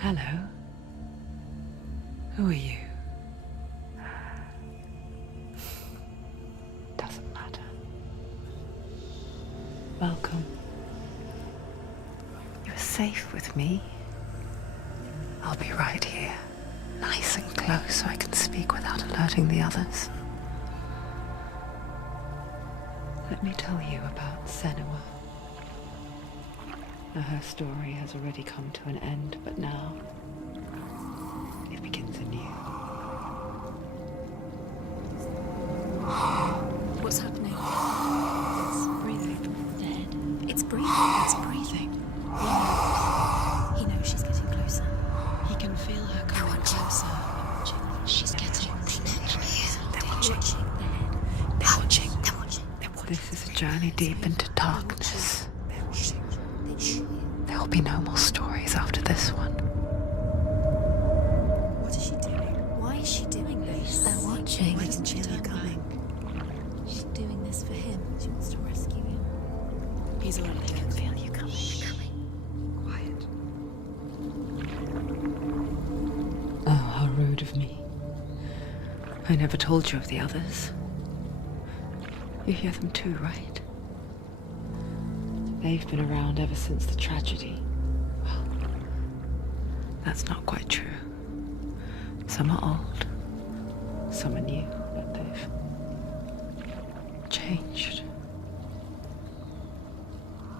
Hello. Who are you? Doesn't matter. Welcome. You're safe with me. I'll be right here, nice and close so I can speak without alerting the others. Let me tell you about Senua. Now, her story has already come to an end, but now it begins anew. What's happening? It's breathing. Dead. It's breathing. It's breathing. He knows she's getting closer. He can feel her coming closer. She's getting. They're watching. They're watching. They're watching. This is a journey deep into darkness. There'll be no more stories after this one. What is she doing? Why is she doing this? They're watching. Why doesn't she turn coming? She's doing this for him. She wants to rescue him. He's already dead. I can feel you coming. Quiet. Oh, how rude of me. I never told you of the others. You hear them too, right? They've been around ever since the tragedy. Well, that's not quite true. Some are old, some are new, but they've changed.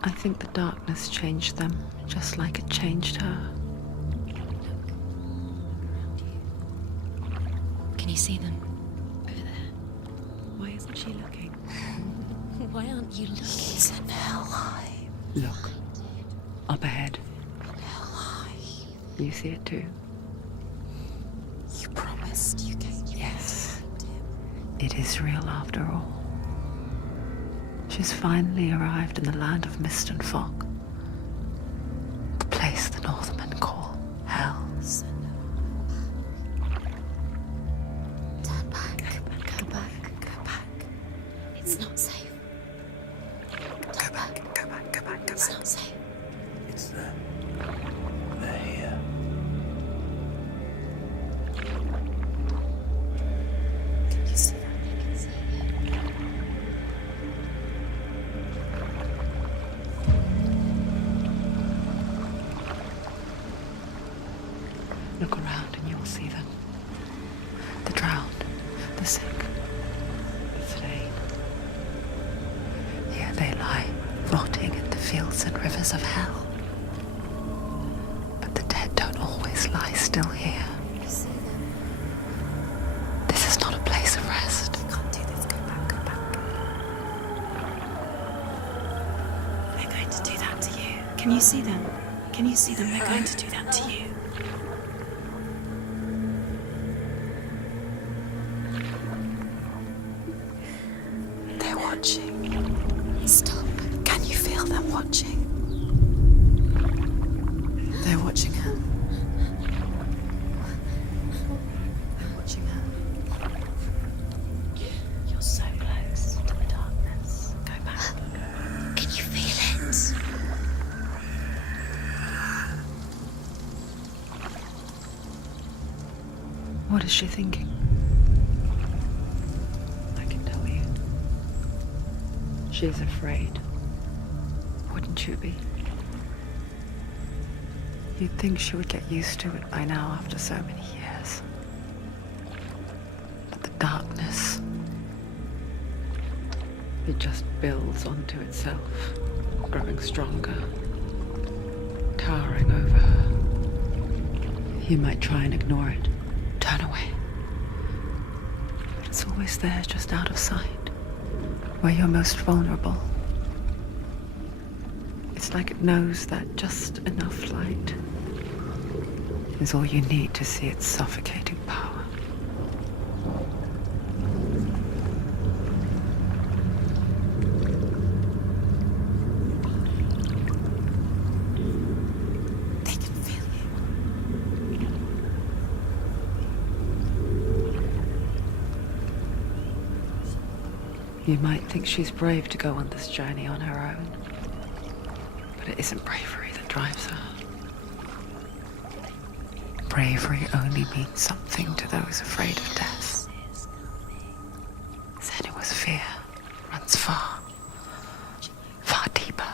I think the darkness changed them, just like it changed her. Can you see them? Over there. Why isn't she looking? Why aren't you looking? He's in Hellblade. Look, up ahead. Hellblade. You see it too? You promised you gave you Yes. It is real after all. She's finally arrived in the land of mist and fog. The place the Northmen call Hell. Turn back. Go back. Go back. It's not safe. Go back, go back, go back, go It's back. not safe. It's them. They're here. Can you see that? I can see it. Look around and you'll see them. The drowned, the sick, the slain. Here they lie, rotting in the fields and rivers of hell. But the dead don't always lie still here. You see them? This is not a place of rest. You can't do this. Go back. Go back. They're going to do that to you. Can you see them? Can you see them? They're going to do that to you. They're watching. Stop. Can you feel them watching? They're watching her. They're watching her. You're so close to the darkness. Go back. Can you feel it? What is she thinking? I can tell you. She's afraid. Wouldn't you be? You'd think she would get used to it by now after so many years. But the darkness, it just builds onto itself, growing stronger, towering over her. You might try and ignore it, turn away. But it's always there, just out of sight, where you're most vulnerable. It's like it knows that just enough light is all you need to see its suffocating power. They can feel you. You might think she's brave to go on this journey on her own, but it isn't bravery that drives her. bravery only means something to those afraid of death. Senua's fear runs far, far deeper.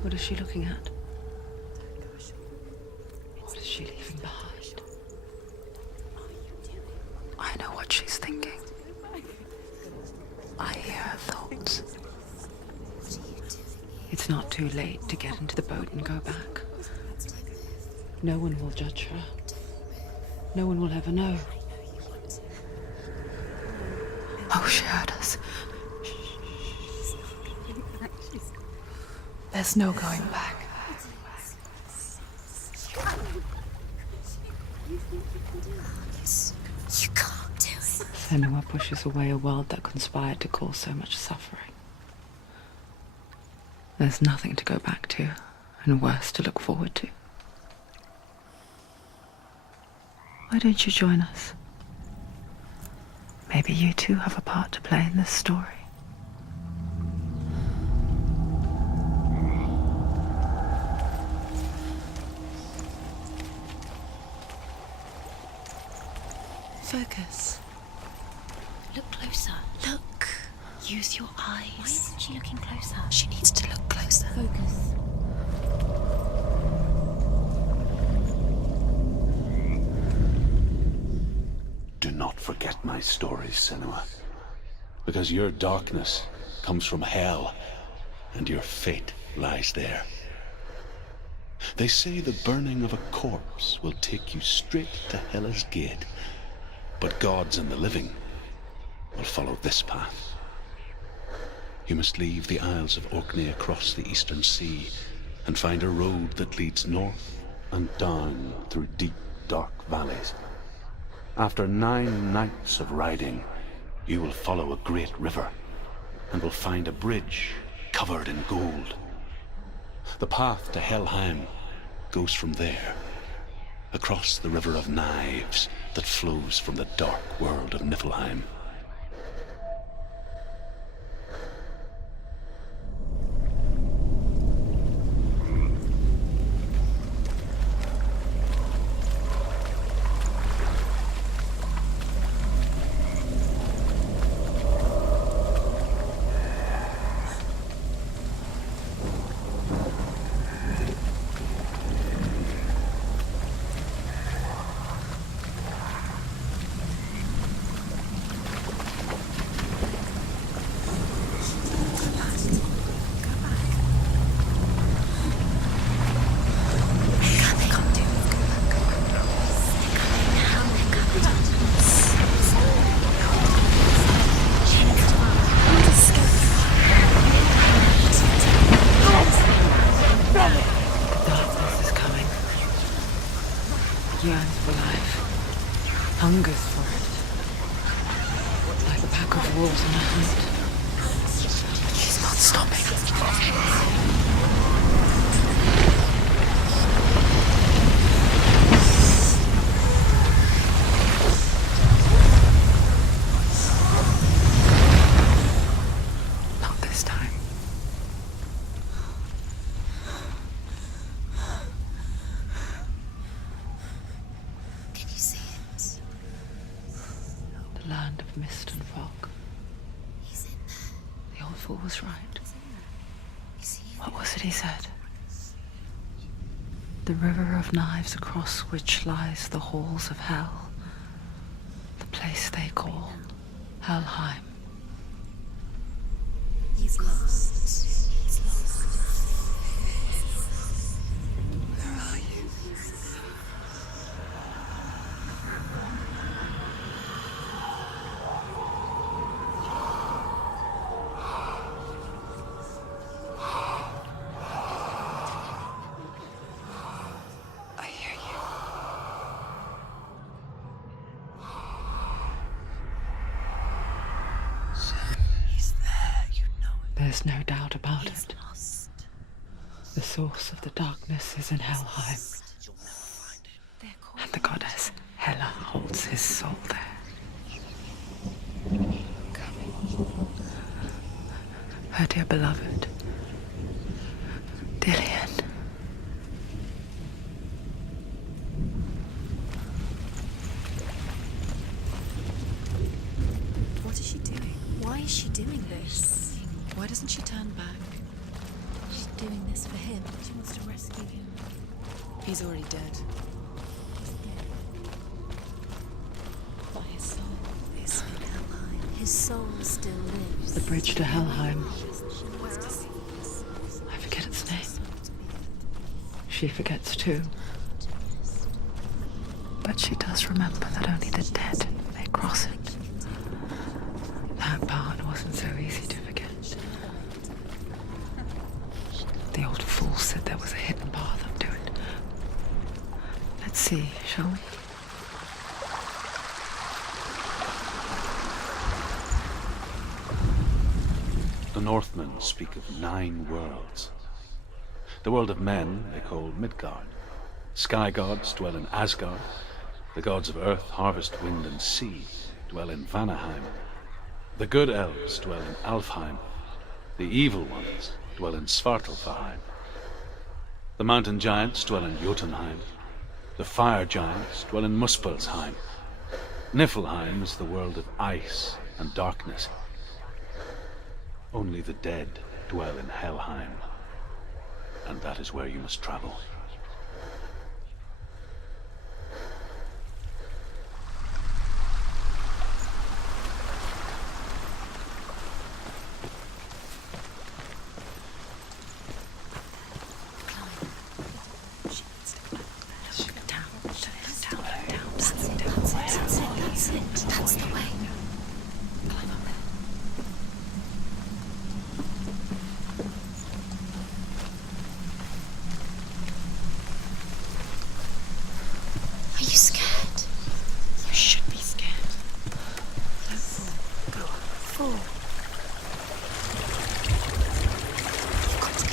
What is she looking at? What is she leaving behind? I know what she's thinking. I hear her thoughts. It's not too late to get into the boat and go back. No one will judge her. No one will ever know. Oh, she heard us. There's no going back. You can't do it. Senua pushes away a world that conspired to cause so much suffering. There's nothing to go back to, and worse to look forward to. Why don't you join us? Maybe you too have a part to play in this story. Focus. Look closer. Look. Use your Why eyes. isn't she looking closer? She needs to look closer. Focus. Do not forget my stories, Senua. Because your darkness comes from hell, and your fate lies there. They say the burning of a corpse will take you straight to Hela's gate, but gods and the living will follow this path. You must leave the Isles of Orkney across the eastern sea and find a road that leads north and down through deep, dark valleys. After 9 nights of riding, you will follow a great river and will find a bridge covered in gold. The path to Helheim goes from there, across the River of Knives that flows from the dark world of Niflheim. Darkness is coming. It yearns for life, hungers for it, like a pack of wolves on a hunt. She's not stopping. Not this time. Can you see it? The land of mist and fog. He's in there. The old fool was right. Is he? What was it he said? The river of knives across which lies the halls of hell. The place they call Helheim. He's lost. He's lost. Where are you? There's no doubt about it. Lost. The source of the darkness is in Helheim, and the goddess Hela holds his soul there. Her dear beloved, Dillian. What is she doing? Why is she doing this? Why doesn't she turn back? She's doing this for him. She wants to rescue him. He's already dead. But his soul is in Helheim. His soul still lives. The bridge to Helheim. I forget its name. She forgets too. But she does remember that only the dead may cross it. That part wasn't so easy to forget. The old fool said there was a hidden path up to it. Let's see, shall we? The Northmen speak of 9 worlds. The world of men they call Midgard. Sky gods dwell in Asgard. The gods of earth, harvest, wind, and sea dwell in Vanaheim. The good elves dwell in Alfheim. The evil ones dwell in Svartalfheim. The mountain giants dwell in Jotunheim. The fire giants dwell in Muspelheim. Niflheim is the world of ice and darkness. Only the dead dwell in Helheim, and that is where you must travel. That's the way. Climb up there. Are you scared? You should be scared. Don't fall. Go on. Fall. You've got to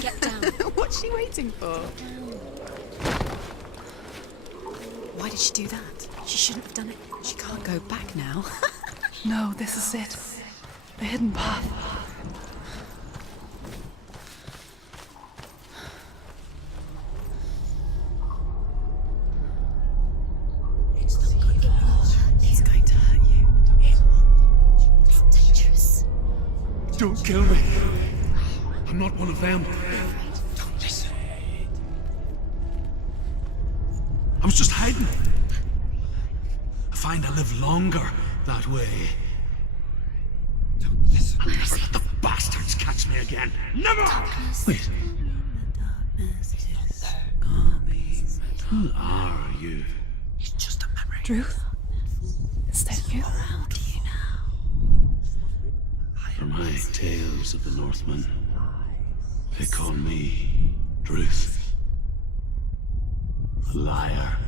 get down. What's she waiting for? Why did she do that? She shouldn't have done it. She can't go back now. No, this is it. The hidden path. It's not going to hurt. It's going to hurt you. It's dangerous. Don't kill me. I'm not one of them. Don't listen. I was just hiding. I find I live longer that way. Don't listen. I'll never let the bastards catch me again. Never! Wait. Who are you? It's just a memory. Druth? Is that you? How do you now? For my tales of the Northmen, they call me Druth. A liar.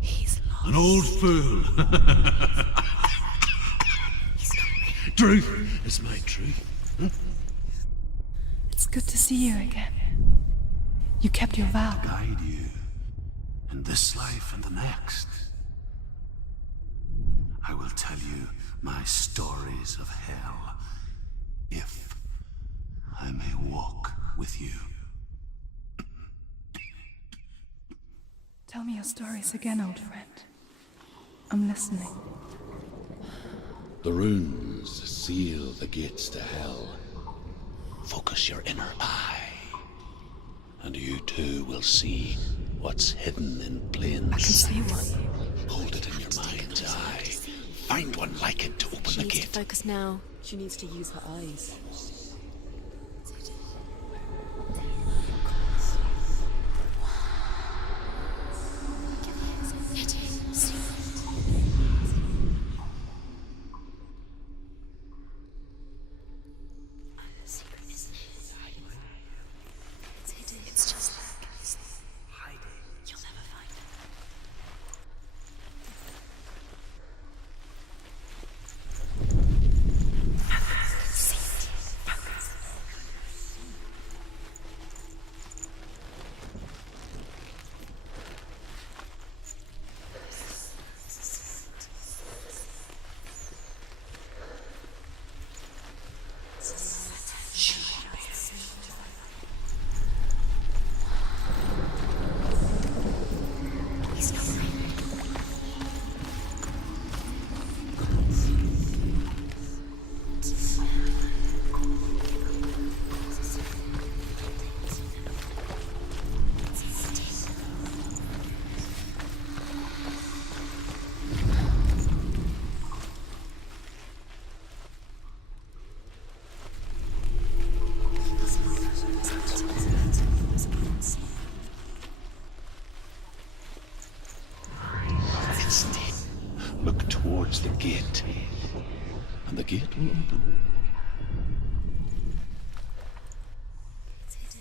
He's lost. An old fool. Truth is my truth. Huh? It's good to see you again. You kept your vow. Guide you in this life and the next. I will tell you my stories of hell, if I may walk with you. Tell me your stories again, old friend. I'm listening. The runes seal the gates to hell. Focus your inner eye, and you too will see what's hidden in plain I can see sight. one. Hold it in your mind's eye. Find one like it to open She the needs to gate. focus now. She needs to use her eyes. It's just like you'll never find it. towards the gate. And the gate will open.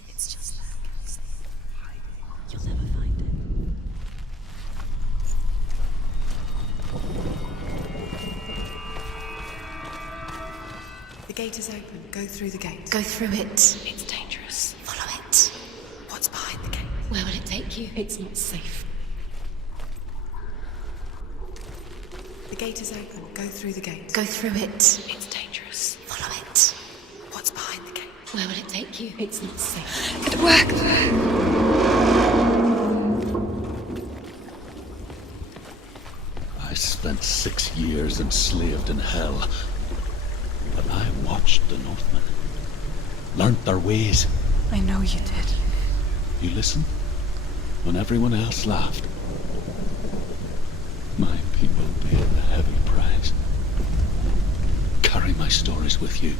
It's just there. You'll never find it. The gate is open. Go through the gate. Go through it. It's dangerous. Follow it. What's behind the gate? Where will it take you? It's not safe. The gate is open. Go through the gate. Go through it. It's dangerous. Follow it. What's behind the gate? Where will it take you? It's not safe. It worked! I spent 6 years enslaved in hell. But I watched the Northmen. Learnt their ways. I know you did. You listened when everyone else laughed. My people paid the heavy price. Carry my stories with you,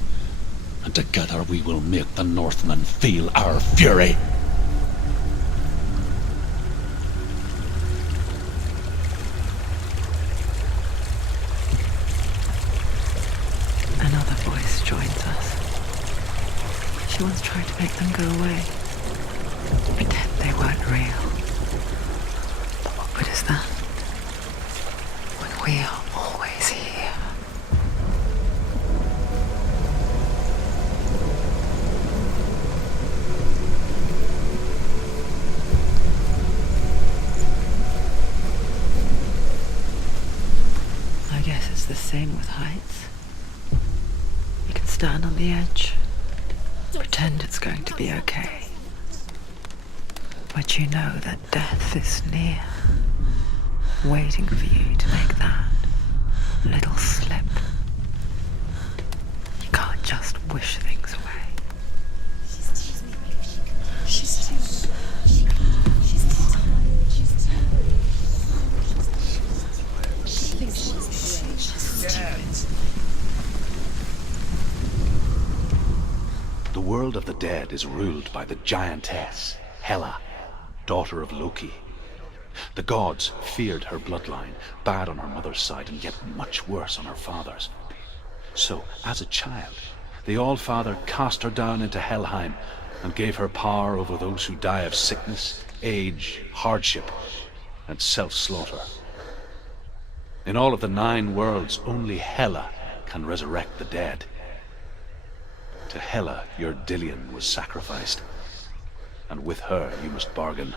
and together we will make the Northmen feel our fury. Another voice joins us. She once tried to make them go away. Pretend they weren't real. But what good is that? When we are always here. I guess it's the same with heights. You can stand on the edge, pretend it's going to be okay. But you know that death is near, waiting for you to make that little slip. You can't just wish things away. The world of the dead is ruled by the giantess, Hela, daughter of Loki. The gods feared her bloodline, bad on her mother's side and yet much worse on her father's. So, as a child, the All-Father cast her down into Helheim and gave her power over those who die of sickness, age, hardship, and self-slaughter. In all of the 9 worlds, only Hela can resurrect the dead. To Hela, your Dillion was sacrificed, and with her you must bargain.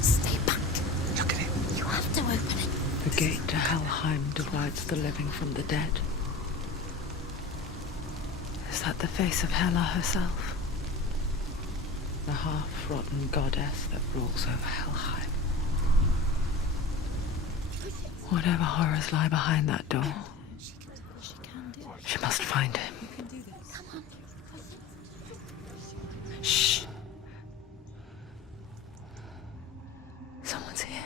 Stay back. Look at it. You have to open it. The gate to Helheim divides the living from the dead. Is that the face of Hela herself? The half-rotten goddess that rules over Helheim. Whatever horrors lie behind that door, she must find him. Shh. Someone's here.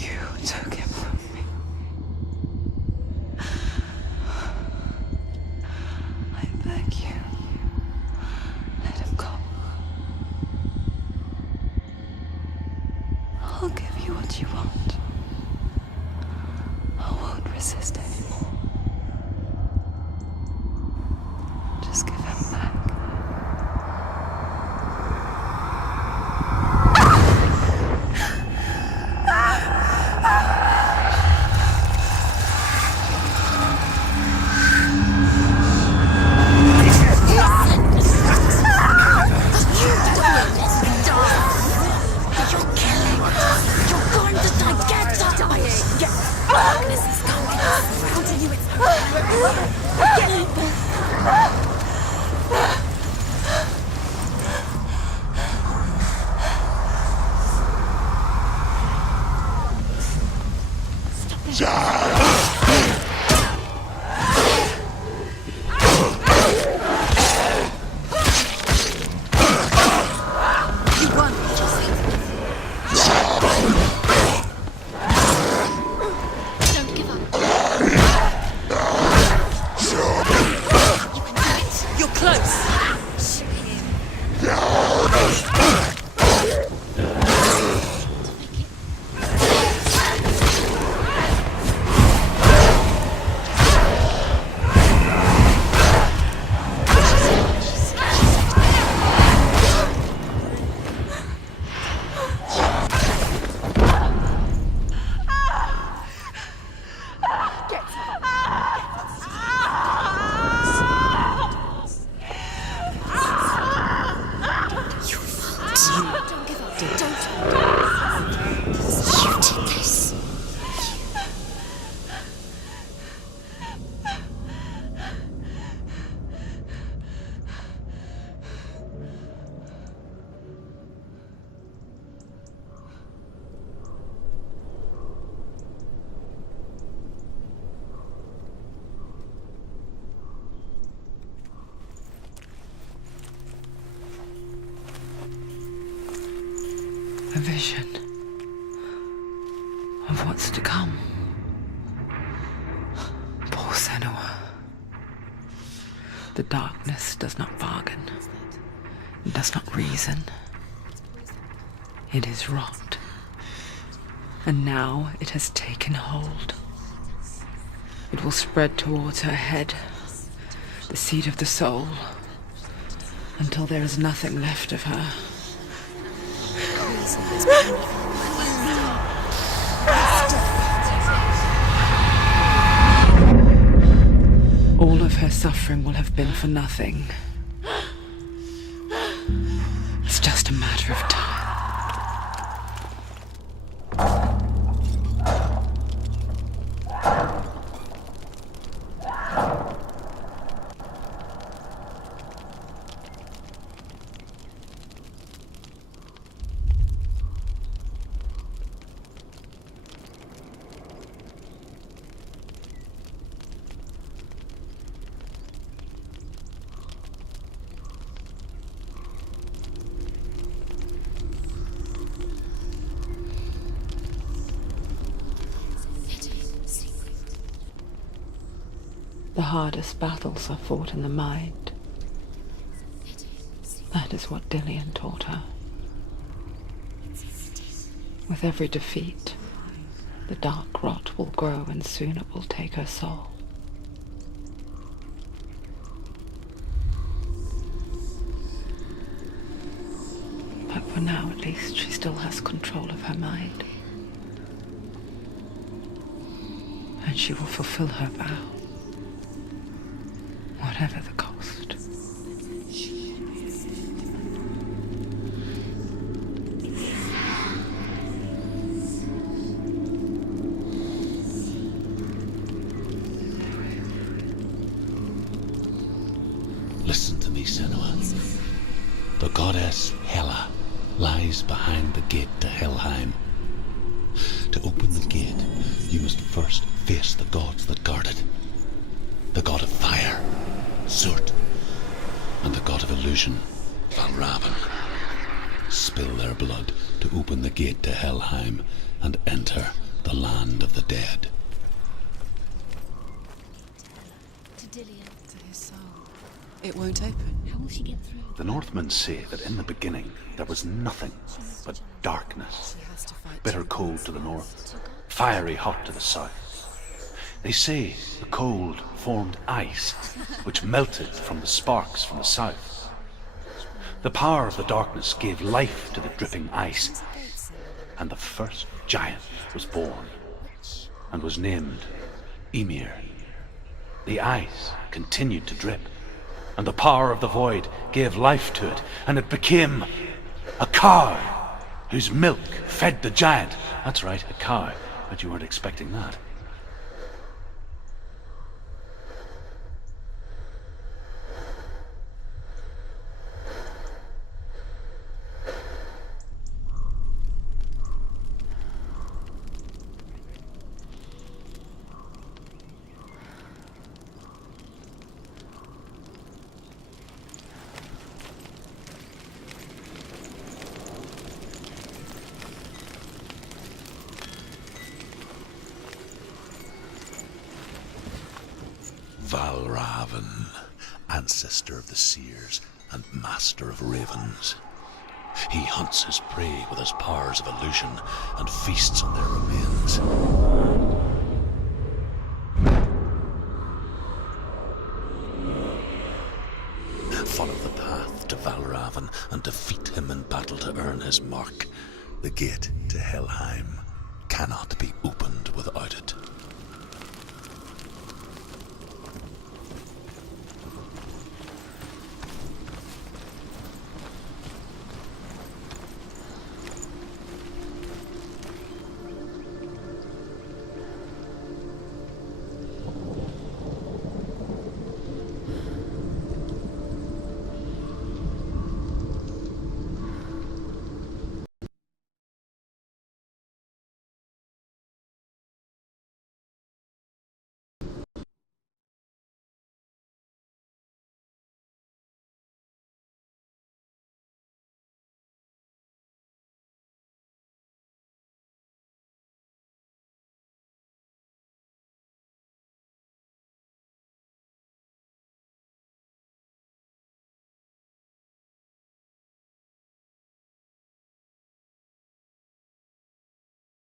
You took him from me. I'll give you what you want. I won't resist anymore. Just give him back. A vision of what's to come. Poor Senua. The darkness does not bargain. It does not reason. It is rot. And now it has taken hold. It will spread towards her head, the seat of the soul, until there is nothing left of her. All of her suffering will have been for nothing. It's just a matter of time. The hardest battles are fought in the mind. That is what Dillian taught her. With every defeat, the dark rot will grow and soon it will take her soul. But for now, at least, she still has control of her mind. And she will fulfill her vow. Whatever the cost. Listen to me, Senua. The goddess Hela lies behind the gate to Helheim. To open the gate, you must first face the gods that guard it. The god of fire, Surt, and the god of illusion, Valravan. Spill their blood to open the gate to Helheim and enter the land of the dead. To Dillian. To his soul. It won't open. How will she get through? The Northmen say that in the beginning there was nothing but darkness. She has to fight Bitter two cold gods. to the north, fiery hot to the south. They say the cold formed ice, which melted from the sparks from the south. The power of the darkness gave life to the dripping ice, and the first giant was born, and was named Ymir. The ice continued to drip, and the power of the void gave life to it, and it became a cow whose milk fed the giant. That's right, a cow. But you weren't expecting that. Valravan, ancestor of the seers and master of ravens. He hunts his prey with his powers of illusion and feasts on their remains. Follow the path to Valravan and defeat him in battle to earn his mark. The gate to Helheim cannot be opened without it.